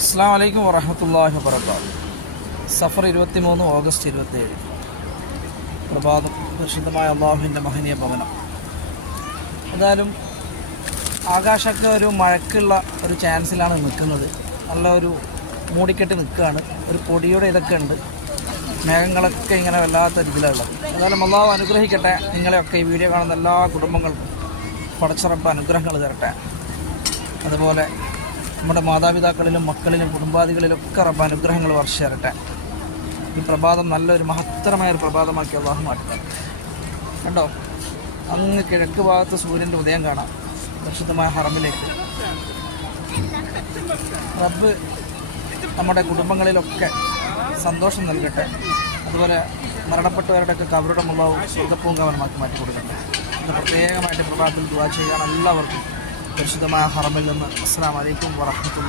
അസ്സലാമു അലൈക്കും വറഹ്മത്തുള്ളാഹി വബറകാതുഹു. സഫർ 23 ഓഗസ്റ്റ് 27 പ്രഭാതം. പരിശുദ്ധമായ അള്ളാഹുവിൻ്റെ മഹനീയ ഭവനം. എന്തായാലും ആകാശമൊക്കെ ഒരു മഴക്കുള്ള ഒരു ചാൻസിലാണ് നിൽക്കുന്നത്. നല്ല ഒരു മൂടിക്കെട്ടി നിൽക്കുകയാണ്. ഒരു പൊടിയുടെ ഇതൊക്കെ ഉണ്ട്. മേഘങ്ങളൊക്കെ ഇങ്ങനെ വല്ലാത്ത രീതിയിലുള്ളത്. എന്തായാലും അള്ളാഹു അനുഗ്രഹിക്കട്ടെ നിങ്ങളെയൊക്കെ. ഈ വീഡിയോ കാണുന്ന എല്ലാ കുടുംബങ്ങൾക്കും പടച്ച റബ്ബ് അനുഗ്രഹങ്ങൾ തരട്ടെ. അതുപോലെ നമ്മുടെ മാതാപിതാക്കളിലും മക്കളിലും കുടുംബാദികളിലൊക്കെ റബ്ബ് അനുഗ്രഹങ്ങൾ വർഷിച്ചു തരട്ടെ. ഈ പ്രഭാതം നല്ലൊരു മഹത്തരമായൊരു പ്രഭാതമാക്കി അള്ളാഹു മാറ്റുന്നത്. കണ്ടോ, അങ്ങ് കിഴക്ക് ഭാഗത്ത് സൂര്യൻ്റെ ഉദയം കാണാം. പരിശുദ്ധമായ ഹറമിലേക്ക് റബ്ബ് നമ്മുടെ കുടുംബങ്ങളിലൊക്കെ സന്തോഷം നൽകട്ടെ. അതുപോലെ മരണപ്പെട്ടവരുടെയൊക്കെ കബറുടെ അള്ളാഹു സ്വർഗ്ഗപ്പൂങ്കാവനമാക്കി മാറ്റി കൊടുക്കട്ടെ. ഇത് പ്രത്യേകമായിട്ട് പ്രഭാതത്തിൽ ദുആ ചെയ്യാൻ എല്ലാവർക്കും പരിശുദ്ധമായ ഹറമിൽ നിന്ന് അസ്സലാമു അലൈക്കും വറഹ്മത്തുള്ളാഹി.